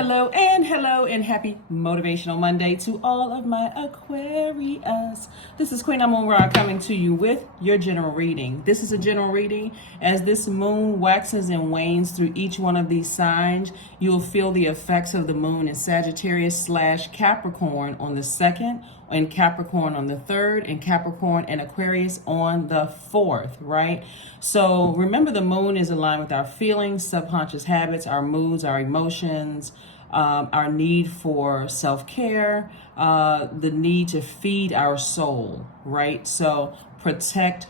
Hello and happy Motivational Monday to all of my Aquarius. This is Queen Amun Ra coming to you with your general reading. This is a general reading. As this moon waxes and wanes through each one of these signs, you will feel the effects of the moon in Sagittarius/Capricorn on the 2nd, and Capricorn on the 3rd, and Capricorn and Aquarius on the 4th, right? So remember, the moon is aligned with our feelings, subconscious habits, our moods, our emotions, our need for self-care, the need to feed our soul, right? So protect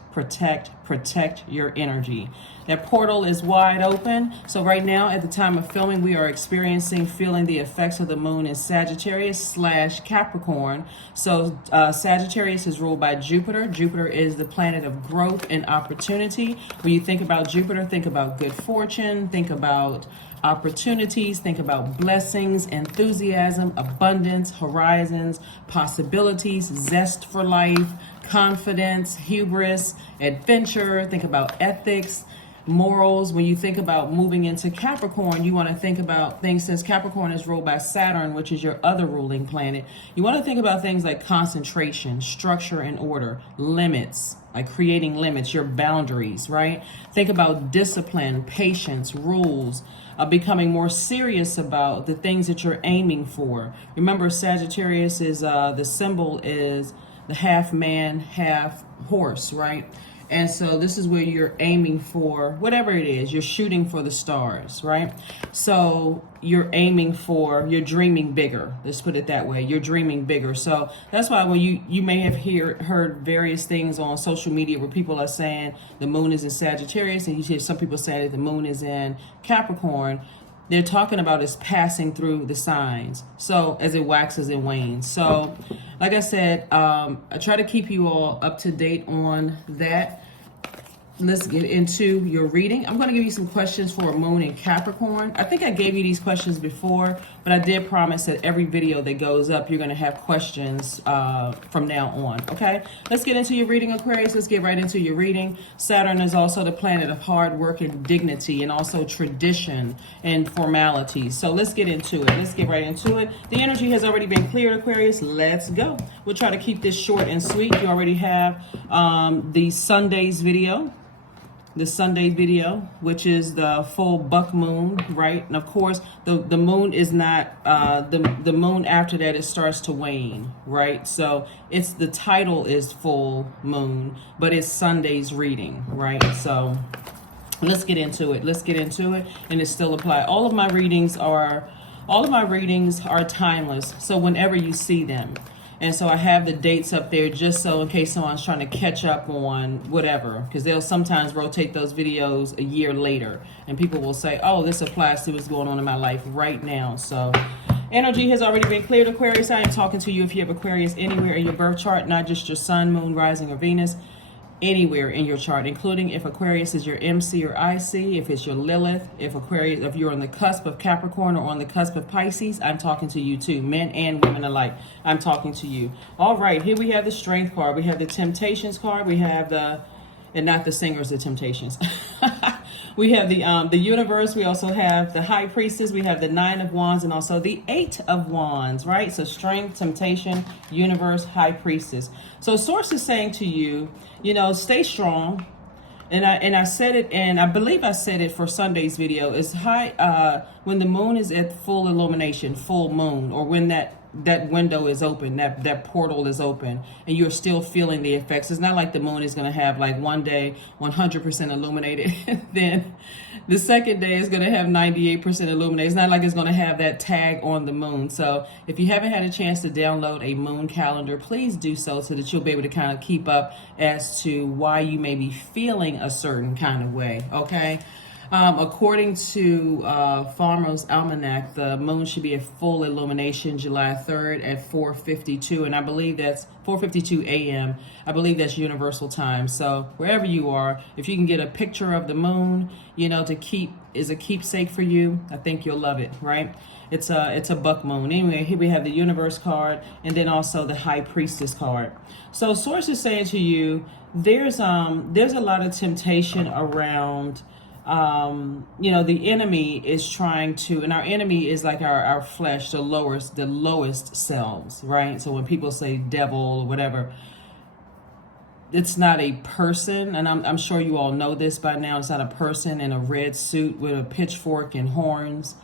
your energy. That portal is wide open. So right now, at the time of filming, we are feeling the effects of the moon in Sagittarius/Capricorn. So Sagittarius is ruled by Jupiter. Jupiter is the planet of growth and opportunity. When you think about Jupiter, think about good fortune, think about opportunities, think about blessings, enthusiasm, abundance, horizons, possibilities, zest for life, confidence, hubris, adventure. Think about ethics, morals. When you think about moving into Capricorn, you want to think about things, since Capricorn is ruled by Saturn, which is your other ruling planet. You want to think about things like concentration, structure and order, limits, like creating limits, your boundaries, right? Think about discipline, patience, rules, becoming more serious about the things that you're aiming for. Remember, Sagittarius is, the symbol is the half man, half horse, right? And so this is where you're aiming for whatever it is. You're shooting for the stars, right? So you're dreaming bigger. Let's put it that way. You're dreaming bigger. So that's why when you may have heard various things on social media where people are saying the moon is in Sagittarius, and you hear some people saying that the moon is in Capricorn. They're talking about is passing through the signs, so as it waxes and wanes. So like I said, I try to keep you all up to date on that. Let's get into your reading. I'm going to give you some questions for a moon in Capricorn. I think I gave you these questions before, but I did promise that every video that goes up, you're going to have questions from now on. Okay, let's get into your reading, Aquarius. Let's get right into your reading. Saturn is also the planet of hard work and dignity, and also tradition and formalities. So let's get into it. Let's get right into it. The energy has already been cleared, Aquarius. Let's go. We'll try to keep this short and sweet. You already have the Sunday's video. The Sunday video, which is the full buck moon, right? And of course, the moon is not, the moon after that, it starts to wane, right? So it's, the title is full moon, but it's Sunday's reading, right? So let's get into it. Let's get into it. And it still apply. All of my readings are timeless. So whenever you see them. And so I have the dates up there just so in case someone's trying to catch up on whatever, because they'll sometimes rotate those videos a year later and people will say, oh, this applies to what's going on in my life right now. So energy has already been cleared, Aquarius. I am talking to you if you have Aquarius anywhere in your birth chart, not just your sun, moon, rising, or Venus. Anywhere in your chart, including if Aquarius is your MC or IC, if it's your Lilith, if you're on the cusp of Capricorn or on the cusp of Pisces, I'm talking to you too, men and women alike. I'm talking to you. All right, here we have the Strength card. We have the Temptations card. We have and not the singers, the Temptations. We have the Universe. We also have the High Priestess. We have the 9 of Wands and also the 8 of Wands, right? So Strength, Temptation, Universe, High Priestess. So Source is saying to you, stay strong. And I said it, and I believe I said it for Sunday's video. It's when the moon is at full illumination, full moon, or when that window is open, that portal is open, and you're still feeling the effects. It's not like the moon is going to have like one day 100% illuminated, then the second day is going to have 98% illuminated. It's not like it's going to have that tag on the moon. So if you haven't had a chance to download a moon calendar, please do so that you'll be able to kind of keep up as to why you may be feeling a certain kind of way. Okay. According to Farmer's Almanac, the moon should be at full illumination July 3rd at 4:52, and I believe that's 4:52 a.m. I believe that's universal time. So wherever you are, if you can get a picture of the moon, to keep is a keepsake for you, I think you'll love it, right? It's a buck moon. Anyway, here we have the Universe card and then also the High Priestess card. So Source is saying to you, there's a lot of temptation around You know, the enemy is trying to, and our enemy is like our flesh, the lowest selves, right? So when people say devil or whatever, it's not a person, and I'm sure you all know this by now. It's not a person in a red suit with a pitchfork and horns.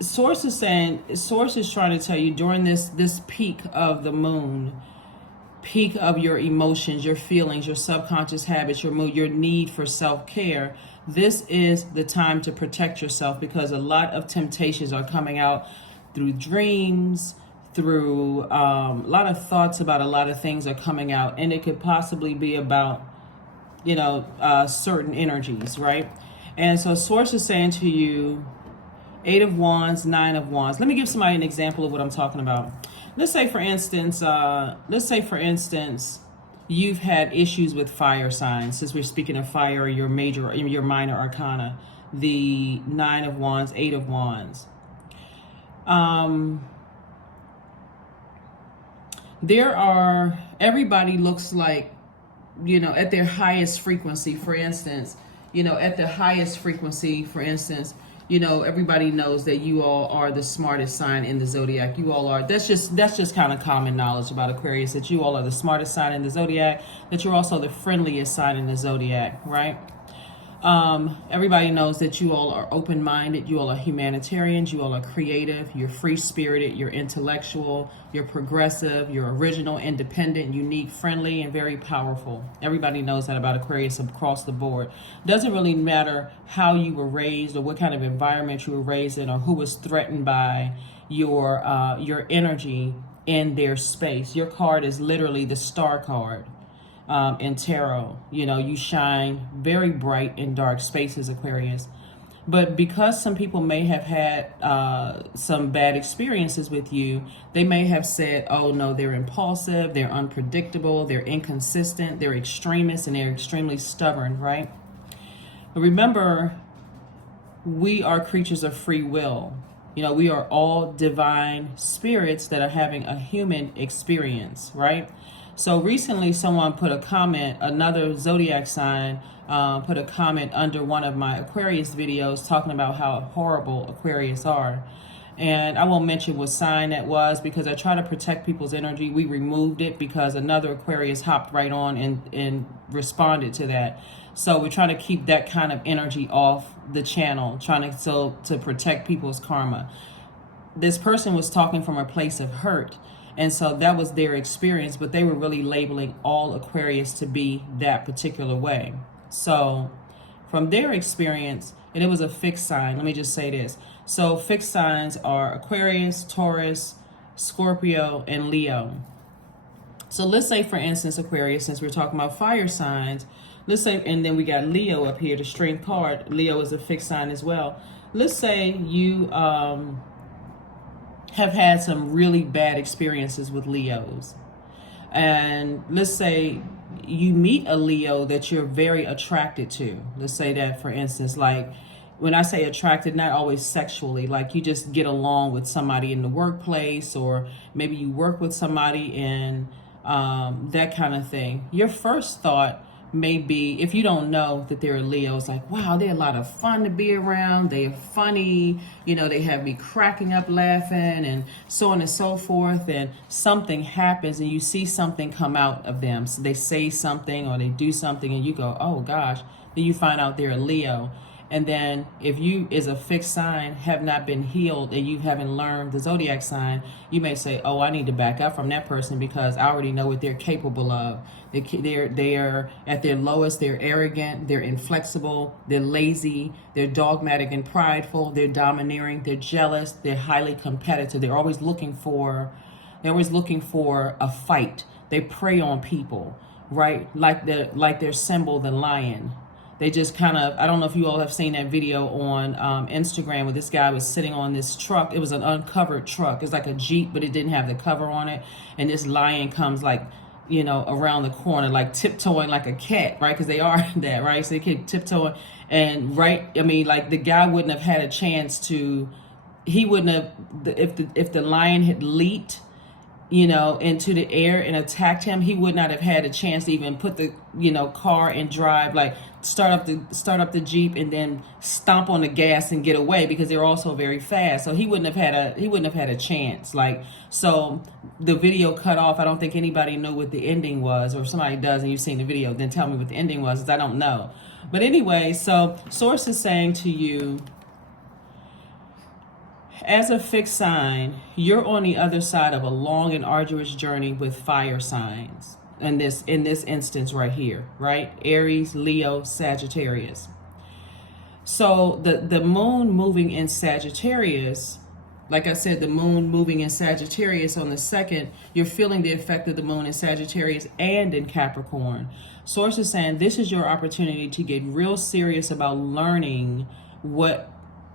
Source is trying to tell you during this peak of the moon, peak of your emotions, your feelings, your subconscious habits, your mood, your need for self-care, this is the time to protect yourself, because a lot of temptations are coming out through dreams, through a lot of thoughts about a lot of things are coming out, and it could possibly be about, you know, certain energies, right? And so Source is saying to you, 8 of Wands, 9 of Wands. Let me give somebody an example of what I'm talking about. Let's say, for instance, you've had issues with fire signs. Since we're speaking of fire, your major, your minor arcana, the 9 of Wands, 8 of Wands. Everybody looks like, you know, at their highest frequency, for instance, you know, everybody knows that you all are the smartest sign in the zodiac. You all are. That's just kind of common knowledge about Aquarius, that you all are the smartest sign in the zodiac, that you're also the friendliest sign in the zodiac, right? Everybody knows that you all are open-minded, you all are humanitarians, you all are creative, you're free-spirited, you're intellectual, you're progressive, you're original, independent, unique, friendly, and very powerful. Everybody knows that about Aquarius across the board. Doesn't really matter how you were raised or what kind of environment you were raised in or who was threatened by your energy in their space. Your card is literally the star card. In tarot, you know, you shine very bright in dark spaces, Aquarius. But because some people may have had some bad experiences with you, they may have said, oh no, they're impulsive, they're unpredictable, they're inconsistent, they're extremists, and they're extremely stubborn, right? But remember, we are creatures of free will. You know, we are all divine spirits that are having a human experience, right? So recently someone put a comment, another zodiac sign put a comment under one of my Aquarius videos talking about how horrible Aquarius are. And I won't mention what sign that was because I try to protect people's energy. We removed it because another Aquarius hopped right on and responded to that. So we're trying to keep that kind of energy off the channel, trying to protect people's karma. This person was talking from a place of hurt. And so that was their experience, but they were really labeling all Aquarius to be that particular way. So from their experience, and it was a fixed sign, let me just say this. So fixed signs are Aquarius, Taurus, Scorpio, and Leo. So let's say, for instance, Aquarius, since we're talking about fire signs, let's say, and then we got Leo up here, the strength card. Leo is a fixed sign as well. Let's say you have had some really bad experiences with Leos. And let's say you meet a Leo that you're very attracted to. Let's say that, for instance, like when I say attracted, not always sexually, like you just get along with somebody in the workplace, or maybe you work with somebody in that kind of thing. Your first thought may be, if you don't know that they're a Leo, it's like, wow, they're a lot of fun to be around. They're funny, you know, they have me cracking up laughing and so on and so forth. And something happens and you see something come out of them. So they say something or they do something and you go, oh gosh, then you find out they're a Leo. And then if you, as a fixed sign, have not been healed and you haven't learned the zodiac sign, you may say, oh, I need to back up from that person because I already know what they're capable of. They're at their lowest, they're arrogant, they're inflexible, they're lazy, they're dogmatic and prideful, they're domineering, they're jealous, they're highly competitive. They're always looking for a fight. They prey on people, right? Like their symbol, the lion. They just kind of, I don't know if you all have seen that video on Instagram where this guy was sitting on this truck. It was an uncovered truck. It's like a Jeep, but it didn't have the cover on it. And this lion comes like, you know, around the corner, like tiptoeing like a cat, right? Because they are that, right? So they keep tiptoeing. And right, I mean, like the guy wouldn't have had a chance to, he wouldn't have, if the lion had leaped, into the air and attacked him, he would not have had a chance to even put the, car and drive, like start up the Jeep and then stomp on the gas and get away, because they're also very fast. So he wouldn't have had a chance. Like, so the video cut off. I don't think anybody knew what the ending was, or if somebody does and you've seen the video, then tell me what the ending was, because I don't know. But anyway, so Source is saying to you, as a fixed sign, you're on the other side of a long and arduous journey with fire signs. In this instance right here, right? Aries, Leo, Sagittarius. So the moon moving in Sagittarius, like I said, the moon moving in Sagittarius on the 2nd, you're feeling the effect of the moon in Sagittarius and in Capricorn. Source is saying this is your opportunity to get real serious about learning what,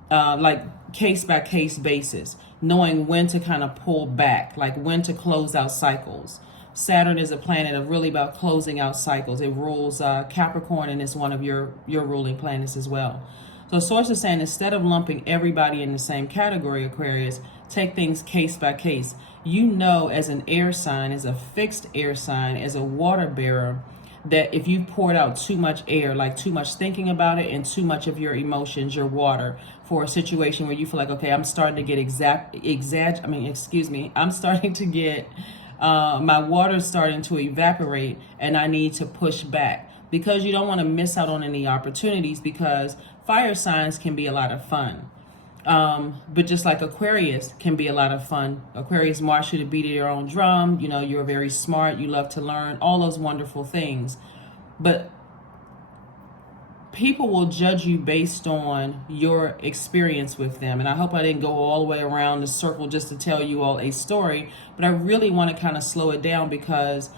like case by case basis, knowing when to kind of pull back, like when to close out cycles. Saturn is a planet of really about closing out cycles. It rules Capricorn, and it's one of your ruling planets as well. So Source is saying, instead of lumping everybody in the same category, Aquarius, take things case by case. As an air sign, as a fixed air sign, as a water bearer, that if you poured out too much air, like too much thinking about it and too much of your emotions, your water, for a situation where you feel like, okay, I'm starting to get I'm starting to get, my water's starting to evaporate and I need to push back, because you don't want to miss out on any opportunities, because fire signs can be a lot of fun. But just like Aquarius can be a lot of fun. Aquarius wants you to beat your own drum. You're very smart. You love to learn, all those wonderful things. But people will judge you based on your experience with them. And I hope I didn't go all the way around the circle just to tell you all a story. But I really want to kind of slow it down, because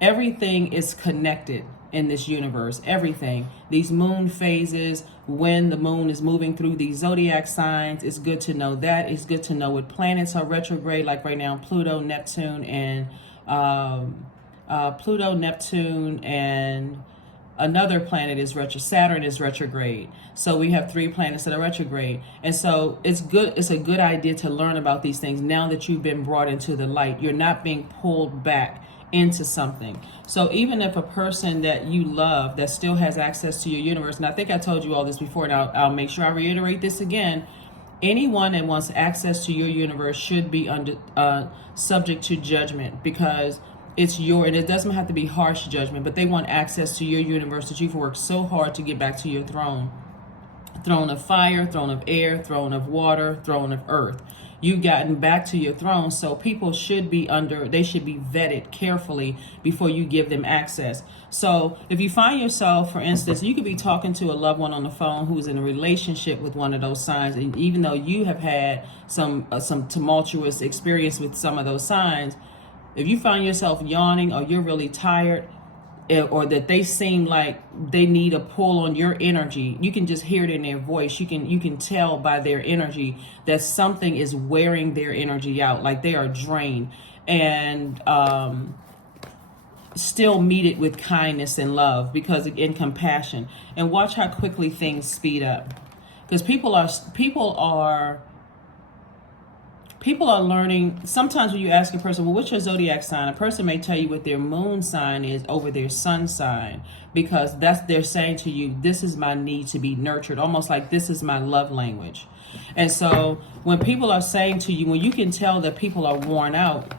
everything is connected in this universe. Everything. These moon phases, when the moon is moving through these zodiac signs, it's good to know that. It's good to know what planets are retrograde, like right now Pluto, Neptune, and another planet is Saturn is retrograde. So we have 3 planets that are retrograde. And so it's a good idea to learn about these things now that you've been brought into the light. You're not being pulled back into something. So even if a person that you love that still has access to your universe, and I think I told you all this before, and I'll make sure I reiterate this again, anyone that wants access to your universe should be subject to judgment, because it's and it doesn't have to be harsh judgment, but they want access to your universe that you've worked so hard to get back to your throne. Throne of fire, throne of air, throne of water, throne of earth. You've gotten back to your throne, so people should be vetted carefully before you give them access. So if you find yourself, for instance, you could be talking to a loved one on the phone who's in a relationship with one of those signs, and even though you have had some tumultuous experience with some of those signs, if you find yourself yawning, or you're really tired, or that they seem like they need a pull on your energy, you can just hear it in their voice. You can tell by their energy that something is wearing their energy out, like they are drained. And still meet it with kindness and love, and compassion, and watch how quickly things speed up. Because people are learning. Sometimes when you ask a person, well, what's your zodiac sign? A person may tell you what their moon sign is over their sun sign, because they're saying to you, this is my need to be nurtured, almost like this is my love language. And so when people are saying to you, when you can tell that people are worn out,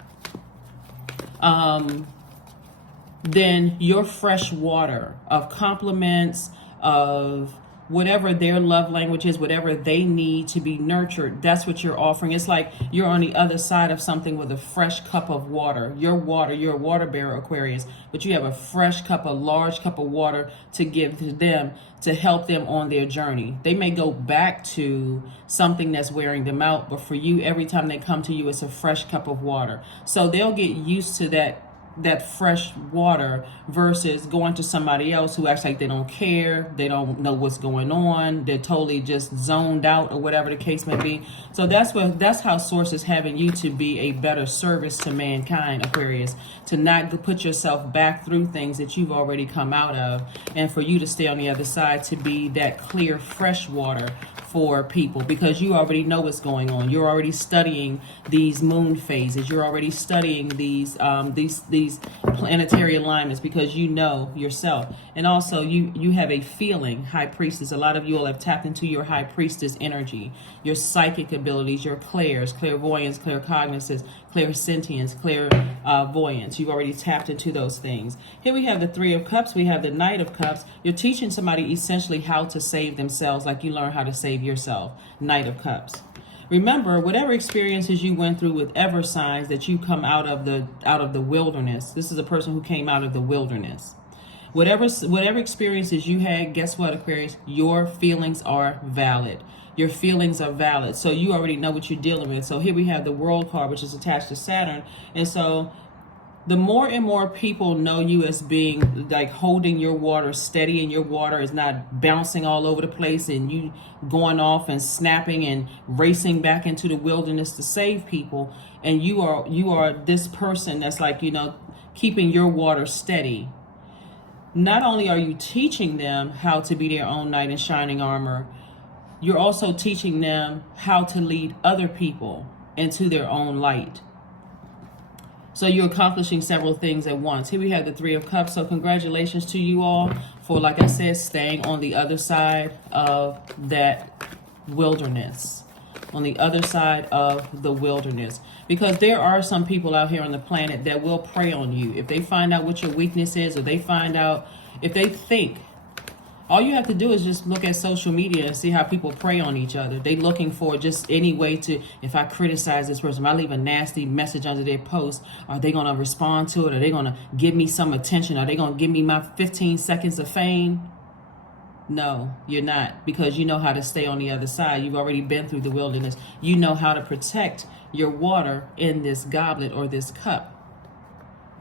then your fresh water of compliments, of whatever their love language is, whatever they need to be nurtured, that's what you're offering. It's like you're on the other side of something with a fresh cup of water. You're a water bearer, Aquarius, but you have a large cup of water to give to them, to help them on their journey. They may go back to something that's wearing them out, but for you, every time they come to you, it's a fresh cup of water. So they'll get used to that that fresh water versus going to somebody else who acts like they don't care, they don't know what's going on, they're totally just zoned out or whatever the case may be. So that's how Source is having you to be a better service to mankind, Aquarius, to not put yourself back through things that you've already come out of, and for you to stay on the other side to be that clear fresh water for people, because you already know what's going on. You're already studying these moon phases. You're already studying these planetary alignments, because you know yourself. And also you have a feeling, High Priestess. A lot of you all have tapped into your High Priestess energy, your psychic abilities, your clairs, clairvoyance, claircognizance, clairsentience, clairvoyance. You've already tapped into those things. Here we have the Three of Cups. We have the Knight of Cups. You're teaching somebody essentially how to save themselves, like you learn how to save yourself. Knight of Cups. Remember, whatever experiences you went through with ever signs that you come out of the wilderness. This is a person who came out of the wilderness. Whatever experiences you had, guess what, Aquarius? Your feelings are valid. Your feelings are valid. So you already know what you're dealing with. So here we have the World card, which is attached to Saturn. And so the more and more people know you as being like holding your water steady, and your water is not bouncing all over the place and you going off and snapping and racing back into the wilderness to save people, and you are this person that's like, keeping your water steady. Not only are you teaching them how to be their own knight in shining armor, you're also teaching them how to lead other people into their own light. So you're accomplishing several things at once. Here we have the Three of Cups. So congratulations to you all for, like I said, staying on the other side of that wilderness. On the other side of the wilderness. Because there are some people out here on the planet that will prey on you. If they find out what your weakness is, or if they think, all you have to do is just look at social media and see how people prey on each other. They looking for just any way to, if I criticize this person, if I leave a nasty message under their post, are they going to respond to it? Are they going to give me some attention? Are they going to give me my 15 seconds of fame? No, you're not, because you know how to stay on the other side. You've already been through the wilderness. You know how to protect your water in this goblet or this cup.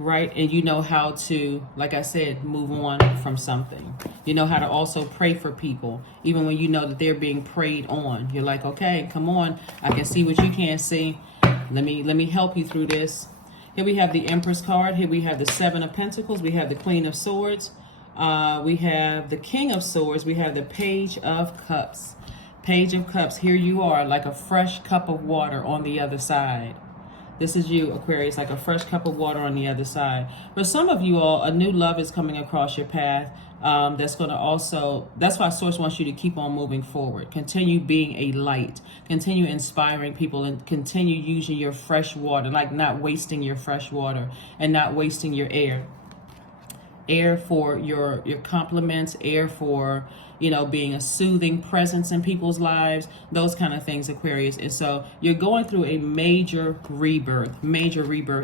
Right? And you know how to, like I said, move on from something. You know how to also pray for people, even when you know that they're being preyed on. You're like, okay, come on. I can see what you can't see. Let me help you through this. Here we have the Empress card. Here we have the Seven of Pentacles. We have the Queen of Swords. We have the King of Swords. We have the Page of Cups. Page of Cups. Here you are, like a fresh cup of water on the other side. This is you, Aquarius, like a fresh cup of water on the other side. For some of you all, a new love is coming across your path. That's why Source wants you to keep on moving forward. Continue being a light. Continue inspiring people, and continue using your fresh water, like not wasting your fresh water and not wasting your air. Air for your compliments, air for, being a soothing presence in people's lives, those kind of things, Aquarius. And so you're going through a major rebirth,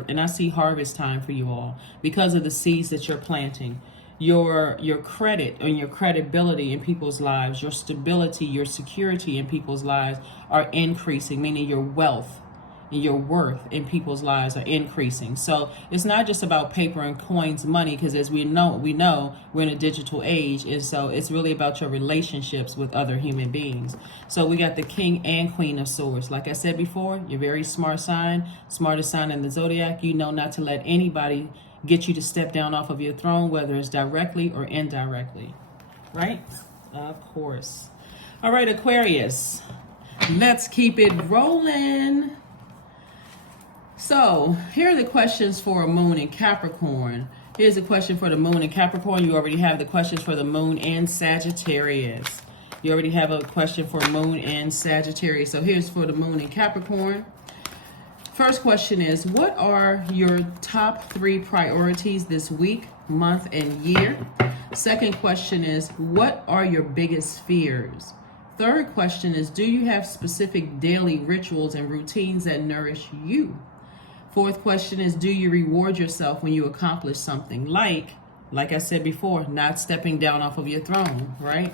and I see harvest time for you all because of the seeds that you're planting. Your credit and your credibility in people's lives, your stability, your security in people's lives are increasing, meaning your wealth and your worth in people's lives are increasing. So it's not just about paper and coins, money, because as we know we're in a digital age, and so it's really about your relationships with other human beings. So we got the King and Queen of Swords. Like I said before, you're very smart sign, smartest sign in the Zodiac. You know not to let anybody get you to step down off of your throne, whether it's directly or indirectly, right? Of course. All right, Aquarius, let's keep it rolling. So here are the questions for a moon in Capricorn. Here's a question for the moon in Capricorn. You already have the questions for the moon in Sagittarius. You already have a question for moon in Sagittarius. So here's for the moon in Capricorn. First question is, what are your top 3 priorities this week, month, and year? Second question is, what are your biggest fears? Third question is, do you have specific daily rituals and routines that nourish you? Fourth question is, do you reward yourself when you accomplish something? Like I said before, not stepping down off of your throne, right?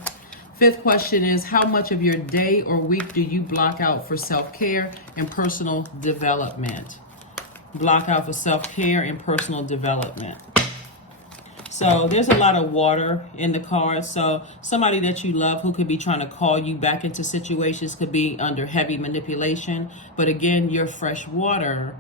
Fifth question is, how much of your day or week do you block out for self-care and personal development? block out for self-care and personal development. So there's a lot of water in the cards. So somebody that you love who could be trying to call you back into situations could be under heavy manipulation. But again, you're fresh water.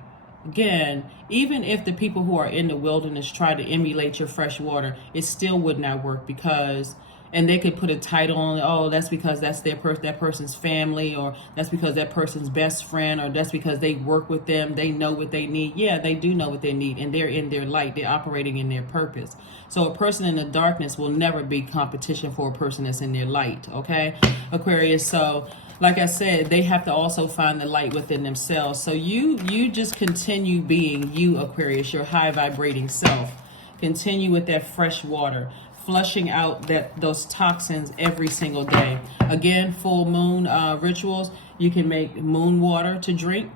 Again, even if the people who are in the wilderness try to emulate your fresh water, it still would not work because, and they could put a title on, oh, that's because that's that person's family, or that's because that person's best friend, or that's because they work with them, they know what they need. Yeah, they do know what they need, and they're in their light, they're operating in their purpose. So a person in the darkness will never be competition for a person that's in their light, okay, Aquarius? So like I said, they have to also find the light within themselves. So you just continue being you, Aquarius, your high vibrating self. Continue with that fresh water, flushing out those toxins every single day. Again, full moon rituals. You can make moon water to drink.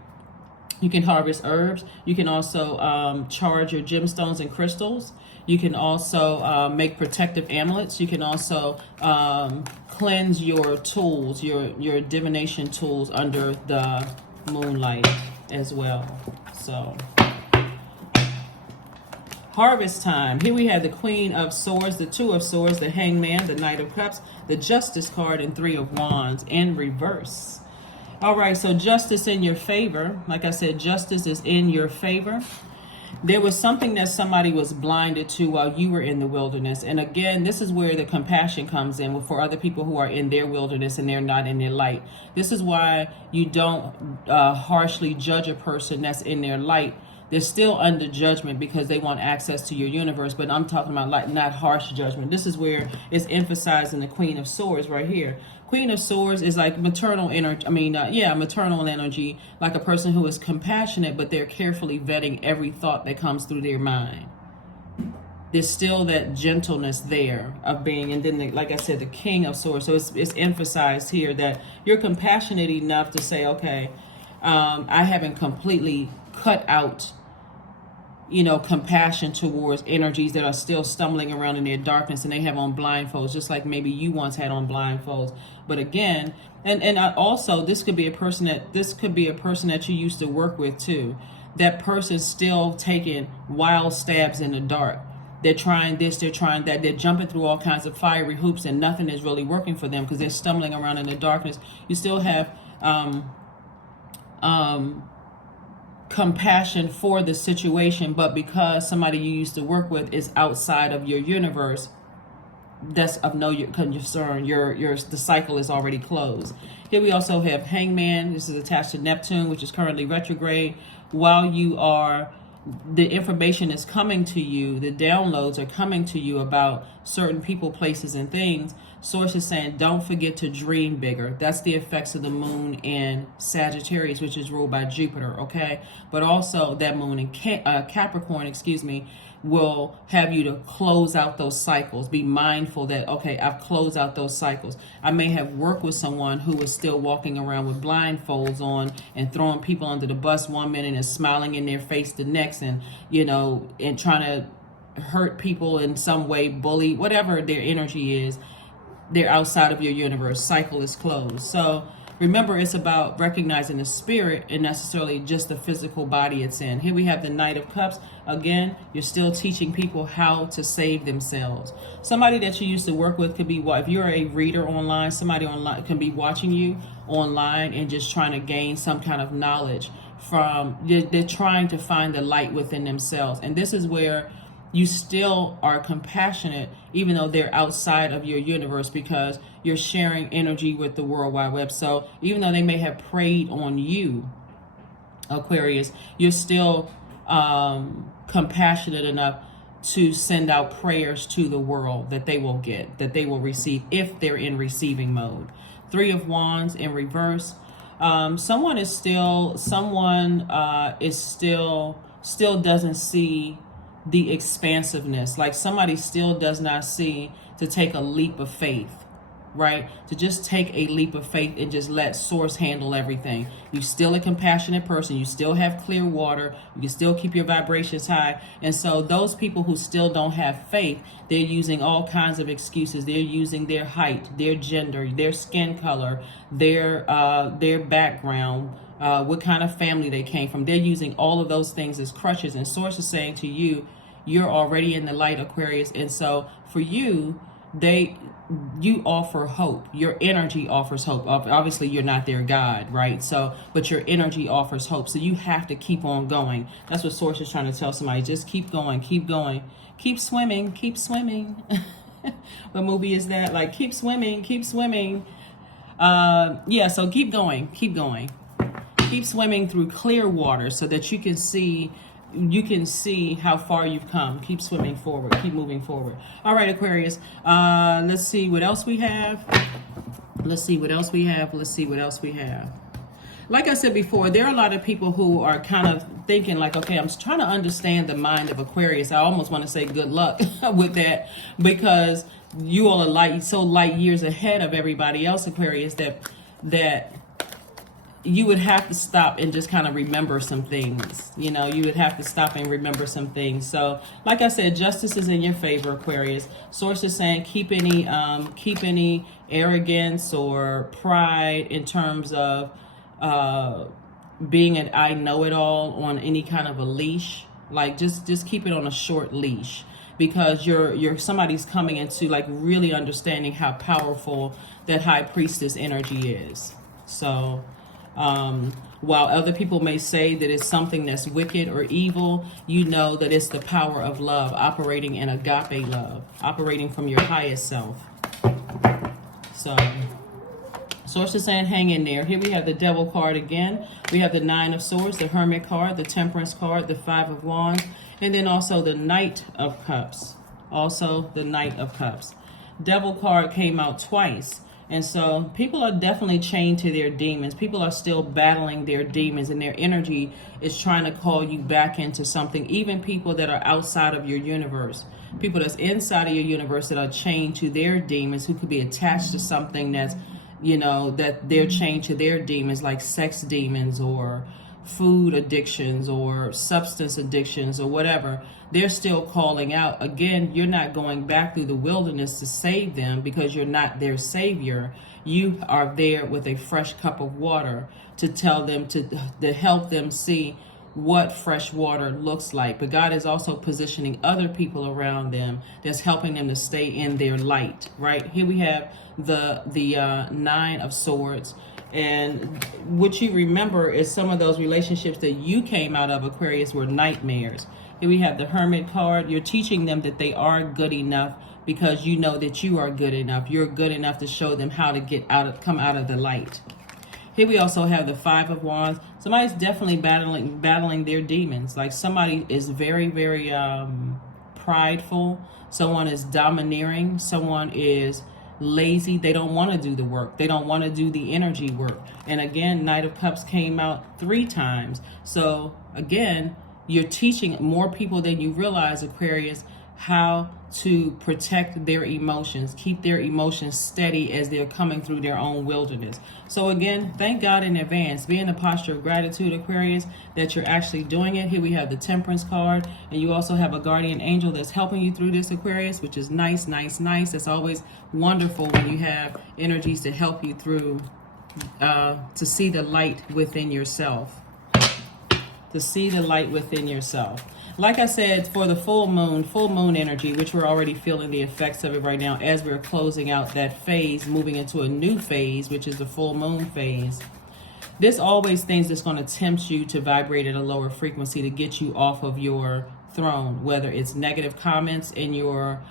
You can harvest herbs. You can also charge your gemstones and crystals. You can also make protective amulets. You can also cleanse your tools, your divination tools under the moonlight as well. So harvest time. Here we have the Queen of Swords, the Two of Swords, the Hangman, the Knight of Cups, the Justice card, and Three of Wands in reverse. All right, so justice in your favor. Like I said, justice is in your favor. There was something that somebody was blinded to while you were in the wilderness. And again, this is where the compassion comes in for other people who are in their wilderness and they're not in their light. This is why you don't harshly judge a person that's in their light. They're still under judgment because they want access to your universe, but I'm talking about like not harsh judgment. This is where it's emphasized in the Queen of Swords right here. Queen of Swords is like maternal energy. Maternal energy, like a person who is compassionate, but they're carefully vetting every thought that comes through their mind. There's still that gentleness there of being, and then like I said, the King of Swords. So it's emphasized here that you're compassionate enough to say, okay, I haven't completely cut out compassion towards energies that are still stumbling around in their darkness and they have on blindfolds, just like maybe you once had on blindfolds. But again, and also this could be a person that you used to work with too. That person's still taking wild stabs in the dark. They're trying this, they're trying that, they're jumping through all kinds of fiery hoops and nothing is really working for them because they're stumbling around in the darkness. You still have compassion for the situation, but because somebody you used to work with is outside of your universe, that's of no concern. The cycle is already closed. Here we also have Hangman. This is attached to Neptune, which is currently retrograde. While the information is coming to you, the downloads are coming to you about certain people, places, and things. Source is saying, don't forget to dream bigger. That's the effects of the moon in Sagittarius, which is ruled by Jupiter, okay? But also that moon in Capricorn, will have you to close out those cycles. Be mindful that, okay, I've closed out those cycles. I may have worked with someone who is still walking around with blindfolds on and throwing people under the bus one minute and smiling in their face the next, and and trying to hurt people in some way, bully, whatever their energy is. They're outside of your universe. Cycle is closed. So remember, it's about recognizing the spirit and necessarily just the physical body it's in. Here we have the Knight of Cups. Again, you're still teaching people how to save themselves. Somebody that you used to work with could be, if you're a reader online, somebody online can be watching you online and just trying to gain some kind of knowledge from, they're trying to find the light within themselves. And this is where you still are compassionate, even though they're outside of your universe, because you're sharing energy with the World Wide Web. So even though they may have preyed on you, Aquarius, you're still compassionate enough to send out prayers to the world that they will get, that they will receive if they're in receiving mode. Three of Wands in reverse. Someone still doesn't see the expansiveness. Like somebody still does not see to take a leap of faith. right? To just take a leap of faith and just let source handle everything. You're still a compassionate person. You still have clear water. You can still keep your vibrations high. And so those people who still don't have faith, they're using all kinds of excuses. They're using their height, their gender, their skin color, their background, what kind of family they came from. They're using all of those things as crutches. And source is saying to you, you're already in the light, Aquarius. And so for you, you offer hope. Your energy offers hope. Obviously you're not their God, right? So, but your energy offers hope. So you have to keep on going. That's what source is trying to tell somebody. Just keep going, keep going, keep swimming, keep swimming. What movie is that? Like, keep swimming, keep swimming. Yeah, so keep going, keep going. Keep swimming through clear water so that you can see how far you've come. Keep swimming forward. Keep moving forward. All right, Aquarius. Let's see what else we have. Let's see what else we have. Let's see what else we have. Like I said before, there are a lot of people who are kind of thinking like, okay, I'm trying to understand the mind of Aquarius. I almost want to say good luck with that, because you all are so light years ahead of everybody else, Aquarius, that you would have to stop and just kind of remember some things. You know, you would have to stop and remember some things. So, like I said, justice is in your favor, Aquarius. Source is saying keep any arrogance or pride in terms of being an I know it all on any kind of a leash. Like just keep it on a short leash, because you're somebody's coming into like really understanding how powerful that high priestess energy is. So while other people may say that it's something that's wicked or evil, you know that it's the power of love, operating in agape love, operating from your highest self. So source is saying hang in there. Here we have the Devil card again. We have the Nine of Swords, the Hermit card, the Temperance card, the Five of Wands, and then also the Knight of Cups. Also the Knight of Cups. Devil card came out twice. And so people are definitely chained to their demons. People are still battling their demons, and their energy is trying to call you back into something. Even people that are outside of your universe, people that's inside of your universe that are chained to their demons, who could be attached to something that's, you know, that they're chained to their demons, like sex demons or food addictions or substance addictions or whatever. They're still calling out. Again, you're not going back through the wilderness to save them, because you're not their savior. You are there with a fresh cup of water to tell them, to help them see what fresh water looks like. But God is also positioning other people around them that's helping them to stay in their light, right? Here we have the Nine of Swords. And what you remember is some of those relationships that you came out of, Aquarius, were nightmares. Here we have the Hermit card. You're teaching them that they are good enough, because you know that you are good enough. You're good enough to show them how to come out of the light. Here we also have the Five of Wands. Somebody's definitely battling their demons. Like somebody is very, very prideful. Someone is domineering. Someone is lazy. They don't want to do the work. They don't want to do the energy work. And again, Knight of Cups came out 3 times. So again, you're teaching more people than you realize, Aquarius, how to protect their emotions, keep their emotions steady as they're coming through their own wilderness. So again, thank God in advance. Be in a posture of gratitude, Aquarius, that you're actually doing it. Here we have the Temperance card, and you also have a guardian angel that's helping you through this, Aquarius, which is nice, nice, nice. It's always wonderful when you have energies to help you through, to see the light within yourself. To see the light within yourself. Like I said, for the full moon energy, which we're already feeling the effects of it right now as we're closing out that phase, moving into a new phase, which is the full moon phase. There's always things that's going to tempt you to vibrate at a lower frequency to get you off of your throne, whether it's negative comments in your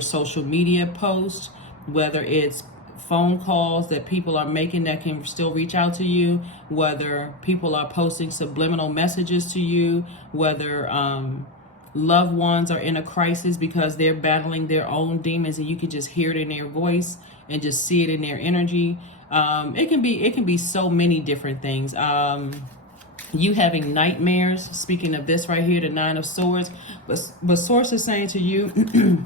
social media post, whether it's phone calls that people are making that can still reach out to you, whether people are posting subliminal messages to you, whether loved ones are in a crisis because they're battling their own demons and you can just hear it in their voice and just see it in their energy. It can be so many different things. You having nightmares, speaking of this right here, the Nine of Swords, but Source is saying to you,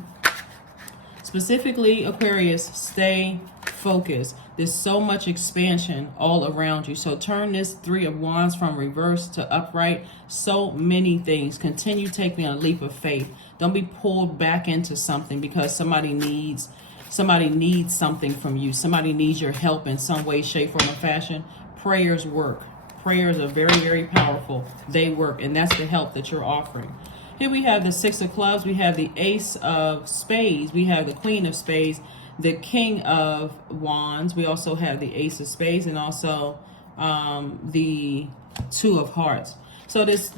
specifically Aquarius, stay focus. There's so much expansion all around you. So turn this Three of Wands from reverse to upright. So many things. Continue taking a leap of faith. Don't be pulled back into something because somebody needs something from you. Somebody needs your help in some way, shape, form, or fashion. Prayers work. Prayers are very, very powerful. They work, and that's the help that you're offering. Here we have the Six of Clubs. We have the Ace of Spades. We have the Queen of Spades, the King of Wands. We also have the Ace of Spades, and also the Two of Hearts. So this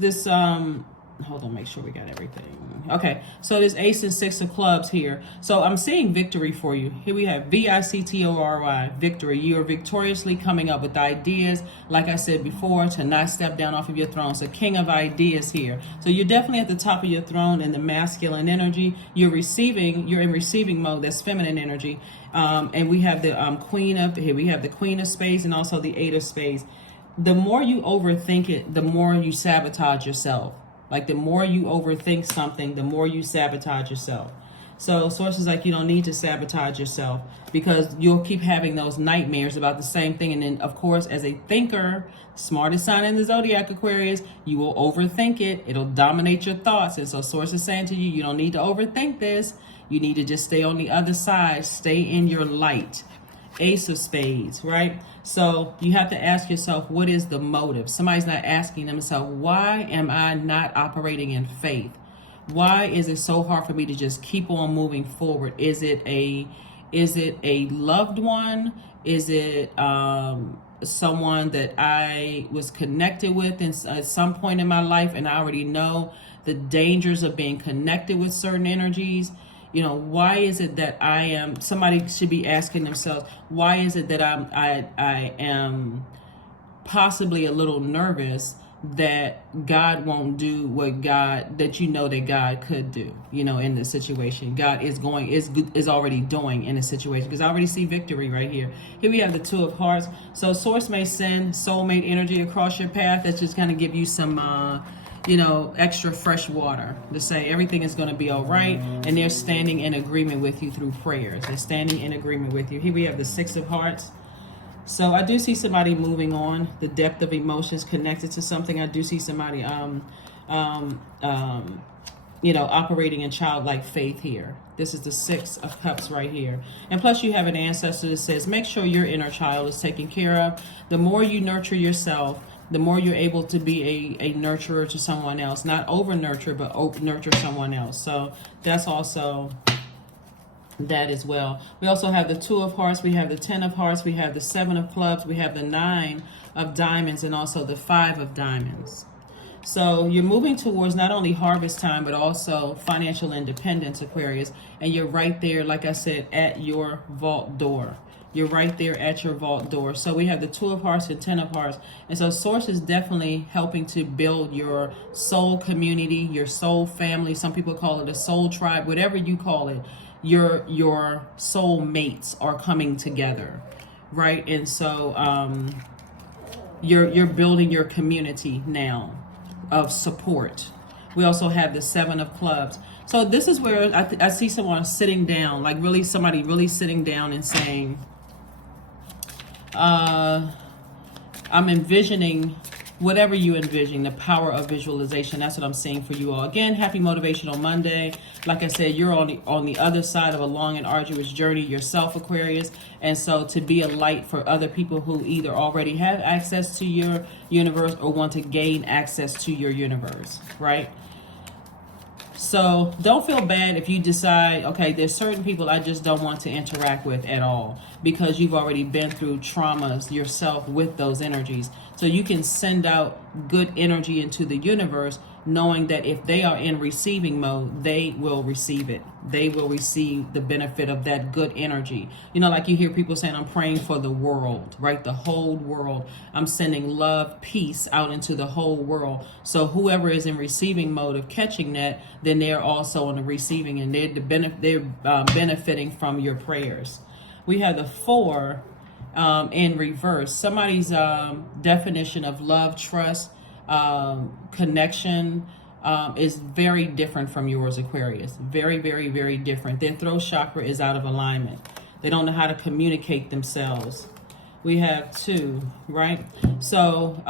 hold on, make sure we got everything. Okay, so there's Ace and Six of Clubs here. So I'm seeing victory for you. Here we have VICTORY, victory. You are victoriously coming up with ideas, like I said before, to not step down off of your throne. So King of Ideas here. So you're definitely at the top of your throne in the masculine energy. You're in receiving mode. That's feminine energy. And we have the Queen of, here we have the Queen of Spades and also the Eight of Spades. The more you overthink it, the more you sabotage yourself. Like the more you overthink something, the more you sabotage yourself. So sources like you don't need to sabotage yourself because you'll keep having those nightmares about the same thing. And then, of course, as a thinker, smartest sign in the Zodiac, Aquarius, you will overthink it. It'll dominate your thoughts. And so sources saying to you, you don't need to overthink this. You need to just stay on the other side. Stay in your light. Ace of Spades, right? So you have to ask yourself, what is the motive? Somebody's not asking themselves, why am I not operating in faith? Why is it so hard for me to just keep on moving forward? Is it a loved one? Is it someone that I was connected with at some point in my life, and I already know the dangers of being connected with certain energies? You know, why is it that somebody should be asking themselves, why is it that I am possibly a little nervous that God won't do that you know that God could do, you know, in this situation. God is already doing in a situation, because I already see victory right here. Here we have the Two of Hearts. So source may send soulmate energy across your path that's just going to give you some extra fresh water to say everything is going to be all right. And they're standing in agreement with you through prayers. They're standing in agreement with you. Here we have the Six of Hearts. So I do see somebody moving on, the depth of emotions connected to something. I do see somebody, operating in childlike faith here. This is the Six of Cups right here. And plus you have an ancestor that says, make sure your inner child is taken care of. The more you nurture yourself, the more you're able to be a nurturer to someone else. Not over nurture, but nurture someone else. So that's also that as well. We also have the Two of Hearts, we have the Ten of Hearts, we have the Seven of Clubs, we have the Nine of Diamonds, and also the Five of Diamonds. So you're moving towards not only harvest time, but also financial independence, Aquarius. And you're right there, like I said, at your vault door. You're right there at your vault door. So we have the Two of Hearts and Ten of Hearts. And so Source is definitely helping to build your soul community, your soul family. Some people call it a soul tribe, whatever you call it. Your soul mates are coming together, right? And so you're building your community now of support. We also have the Seven of Clubs. So this is where I see someone sitting down, like somebody really sitting down and saying, I'm envisioning whatever you envision, the power of visualization. That's what I'm seeing for you all. Again, happy Motivational Monday. Like I said, you're on the other side of a long and arduous journey yourself, Aquarius. And so to be a light for other people who either already have access to your universe or want to gain access to your universe, right? So don't feel bad if you decide, okay, there's certain people I just don't want to interact with at all, because you've already been through traumas yourself with those energies. So you can send out good energy into the universe, knowing that if they are in receiving mode, they will receive it. They will receive the benefit of that good energy. You know, like you hear people saying, I'm praying for the world, right? The whole world. I'm sending love, peace out into the whole world. So whoever is in receiving mode of catching that, then they're also on the receiving, and they're benefiting from your prayers. We have the Four in reverse. Somebody's definition of love, trust, connection is very different from yours, Aquarius. Very, very, very different. Their throat chakra is out of alignment. They don't know how to communicate themselves. We have 2, right? So,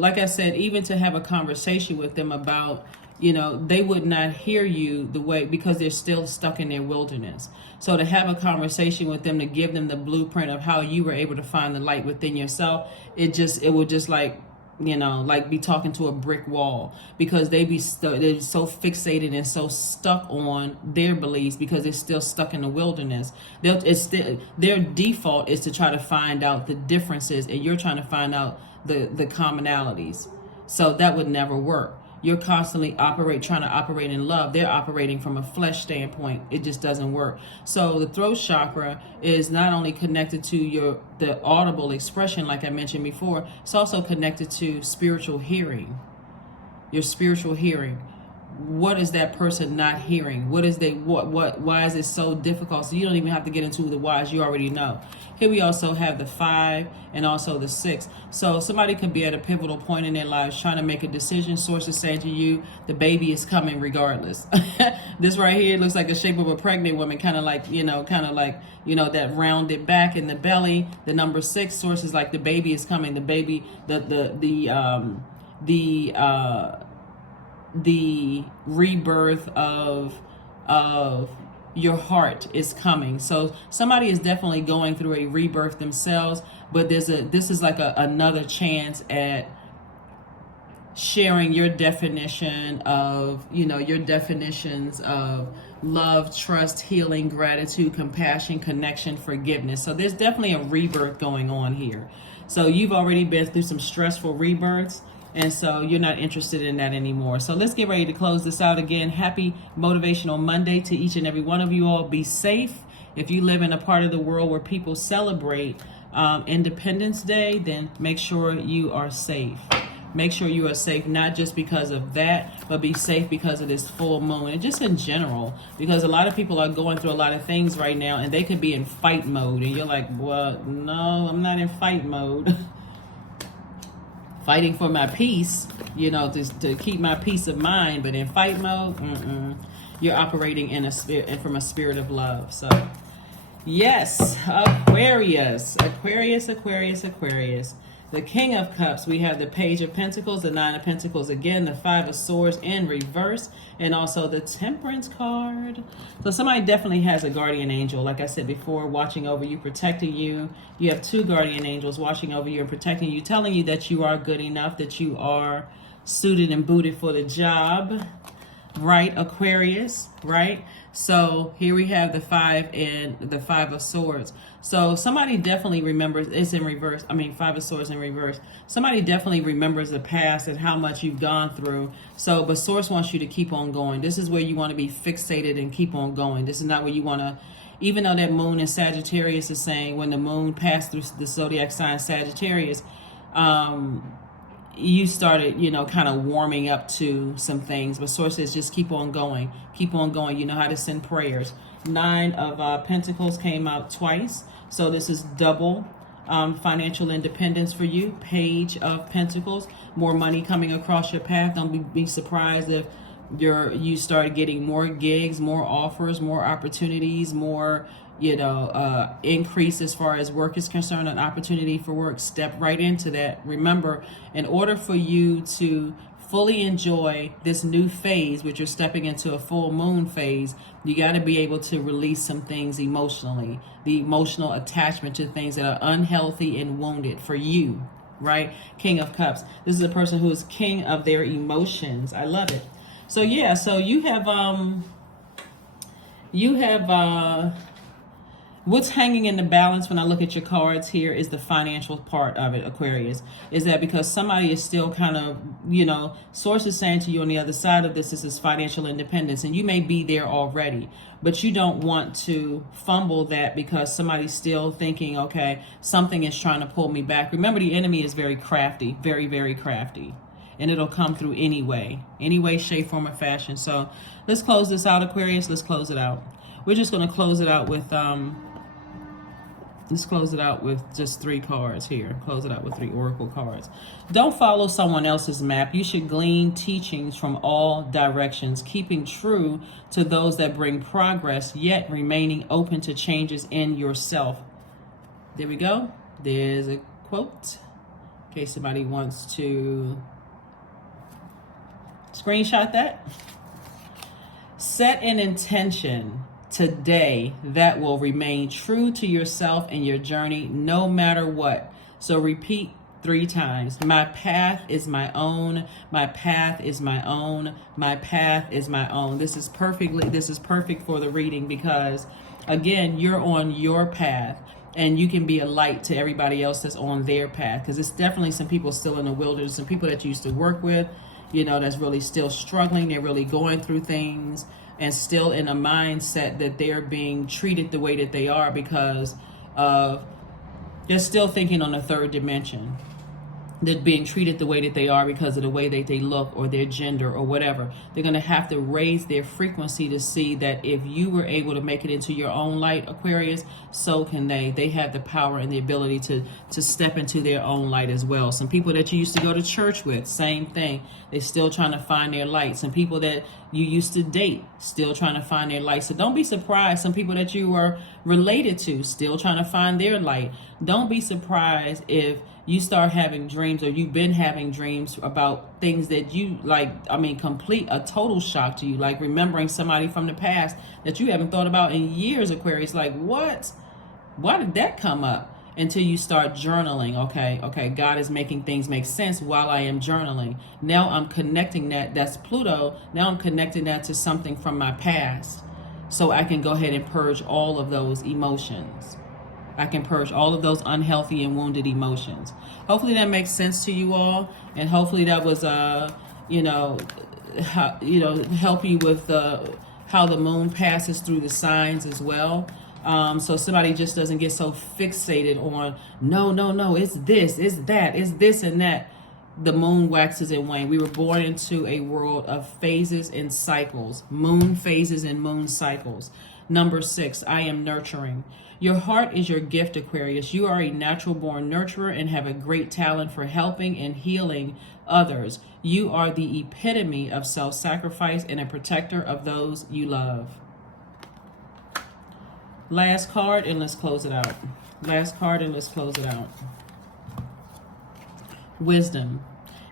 like I said, even to have a conversation with them about, they would not hear you the way, because they're still stuck in their wilderness. So to have a conversation with them, to give them the blueprint of how you were able to find the light within yourself, it would just like be talking to a brick wall, because they're so fixated and so stuck on their beliefs because they're still stuck in the wilderness. Their default is to try to find out the differences, and you're trying to find out the commonalities. So that would never work. You're constantly trying to operate in love. They're operating from a flesh standpoint. It just doesn't work. So the throat chakra is not only connected to the audible expression, like I mentioned before, it's also connected to spiritual hearing. Your spiritual hearing. What is that person not hearing? Why is it so difficult? So you don't even have to get into the whys, you already know. Here we also have the 5 and also the 6. So somebody could be at a pivotal point in their lives trying to make a decision. Source is saying to you, the baby is coming regardless. This right here looks like the shape of a pregnant woman, kind of like that rounded back in the belly. The number 6, source is like the baby is coming. The baby, the rebirth of your heart is coming. So somebody is definitely going through a rebirth themselves, but this is like another chance at sharing your definition of, your definitions of love, trust, healing, gratitude, compassion, connection, forgiveness. So there's definitely a rebirth going on here. So you've already been through some stressful rebirths, and so you're not interested in that anymore. So let's get ready to close this out. Again, happy Motivational Monday to each and every one of you all. Be safe. If you live in a part of the world where people celebrate Independence Day, then make sure you are safe. Make sure you are safe, not just because of that, but be safe because of this full moon, and just in general, because a lot of people are going through a lot of things right now, and they could be in fight mode, and you're like, well, no, I'm not in fight mode. Fighting for my peace, to keep my peace of mind, but in fight mode, you're operating in from a spirit of love. So, yes, Aquarius. The King of Cups, we have the Page of Pentacles, the 9 of Pentacles again, the 5 of Swords in reverse, and also the Temperance card. So somebody definitely has a guardian angel, like I said before, watching over you, protecting you. You have 2 guardian angels watching over you and protecting you, telling you that you are good enough, that you are suited and booted for the job. Right, Aquarius, right? So here we have the 5 and the 5 of Swords. So somebody definitely remembers, it's in reverse. 5 of Swords in reverse. Somebody definitely remembers the past and how much you've gone through. So, but Source wants you to keep on going. This is where you want to be fixated and keep on going. This is not where you want to, even though that moon in Sagittarius is saying when the moon passed through the zodiac sign Sagittarius, you started, kind of warming up to some things. But Source says just keep on going. Keep on going. You know how to send prayers. 9 of Pentacles came out twice. So this is double financial independence for you. Page of Pentacles. More money coming across your path. Don't be surprised if you start getting more gigs, more offers, more opportunities, more increase as far as work is concerned, an opportunity for work. Step right into that. Remember, in order for you to fully enjoy this new phase, which you're stepping into a full moon phase, you got to be able to release some things emotionally. The emotional attachment to things that are unhealthy and wounded for you, right? King of Cups. This is a person who is king of their emotions. I love it. So yeah, so you have what's hanging in the balance when I look at your cards here is the financial part of it, Aquarius. Is that because somebody is still kind of, Source is saying to you on the other side of this is financial independence, and you may be there already, but you don't want to fumble that because somebody's still thinking, okay, something is trying to pull me back. Remember, the enemy is very crafty, very, very crafty. And it'll come through any way, shape, form, or fashion. So let's close this out, Aquarius. Let's close it out. We're just going to close it out with Let's close it out with just 3 cards here. Close it out with 3 oracle cards. Don't follow someone else's map. You should glean teachings from all directions, keeping true to those that bring progress, yet remaining open to changes in yourself. There we go. There's a quote. In case somebody wants to screenshot that. Set an intention today that will remain true to yourself and your journey no matter what. So repeat 3 times. My path is my own. My path is my own. My path is my own. This is perfect for the reading because again, you're on your path and you can be a light to everybody else that's on their path, because it's definitely some people still in the wilderness, some people that you used to work with, you know, that's really still struggling. They're really going through things and still in a mindset that they're being treated the way that they are because of they're still thinking on the 3rd dimension. They're being treated the way that they are because of the way that they look or their gender or whatever. They're going to have to raise their frequency to see that if you were able to make it into your own light, Aquarius, so can they. They have the power and the ability to step into their own light as well. Some people that you used to go to church with, same thing. They're still trying to find their light. Some people that you used to date, still trying to find their light. So don't be surprised. Some people that you were related to, still trying to find their light. Don't be surprised if you start having dreams or you've been having dreams about things that you like, a total shock to you, like remembering somebody from the past that you haven't thought about in years, Aquarius. Like, what? Why did that come up? Until you start journaling. Okay, God is making things make sense while I am journaling. Now I'm connecting that's Pluto. Now I'm connecting that to something from my past. So I can go ahead and purge all of those emotions. I can purge all of those unhealthy and wounded emotions. Hopefully that makes sense to you all, and hopefully that was help you with how the moon passes through the signs as well. So somebody just doesn't get so fixated on no, it's this, it's that, it's this and that. The moon waxes and wanes. We were born into a world of phases and cycles, moon phases and moon cycles. Number 6, I am nurturing. Your heart is your gift, Aquarius. You are a natural born nurturer and have a great talent for helping and healing others. You are the epitome of self-sacrifice and a protector of those you love. Last card, and let's close it out. Last card, and let's close it out. Wisdom.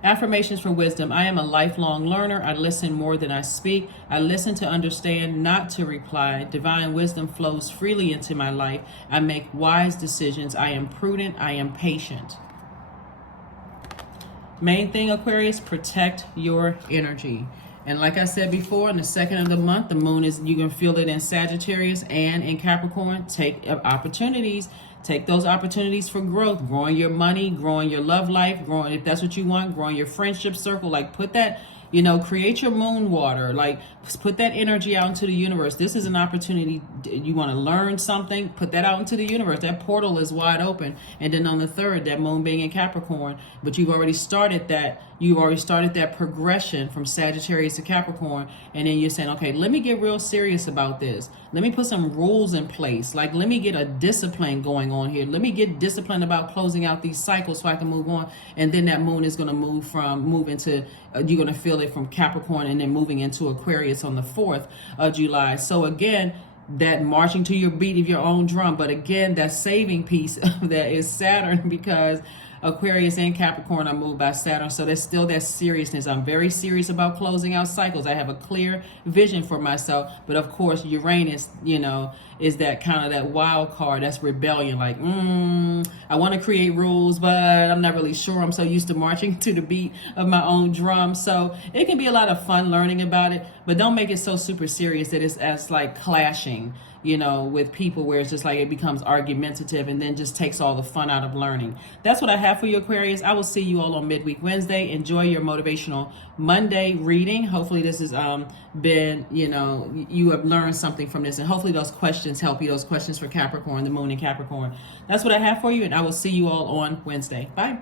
Affirmations for wisdom. I am a lifelong learner. I listen more than I speak. I listen to understand, not to reply. Divine wisdom flows freely into my life. I make wise decisions. I am prudent. I am patient. Main thing, Aquarius, protect your energy. And like I said before, in the 2nd of the month, the moon is, you can feel it in Sagittarius and in Capricorn. Take opportunities. Take those opportunities for growth, growing your money, growing your love life, growing, if that's what you want, growing your friendship circle. Like put that, create your moon water, like put that energy out into the universe. This is an opportunity. You want to learn something, put that out into the universe. That portal is wide open. And then on the 3rd, that moon being in Capricorn, but you've already started that progression from Sagittarius to Capricorn. And then you're saying, okay, let me get real serious about this. Let me put some rules in place. Like, let me get a discipline going on here. Let me get disciplined about closing out these cycles so I can move on. And then that moon is going to move into, you're going to feel it from Capricorn and then moving into Aquarius on the 4th of July. So again, that marching to your beat of your own drum. But again, that saving piece of that is Saturn, because Aquarius and Capricorn are moved by Saturn. So there's still that seriousness. I'm very serious about closing out cycles. I have a clear vision for myself. But of course, Uranus, is that kind of that wild card. That's rebellion. Like, I want to create rules, but I'm not really sure. I'm so used to marching to the beat of my own drum. So it can be a lot of fun learning about it, but don't make it so super serious that it's as like clashing, with people, where it's just like it becomes argumentative and then just takes all the fun out of learning. That's what I have for you, Aquarius. I will see you all on Midweek Wednesday. Enjoy your Motivational Monday reading. Hopefully this has been, you have learned something from this, and hopefully those questions help you, those questions for Capricorn, the moon in Capricorn. That's what I have for you, and I will see you all on Wednesday. Bye.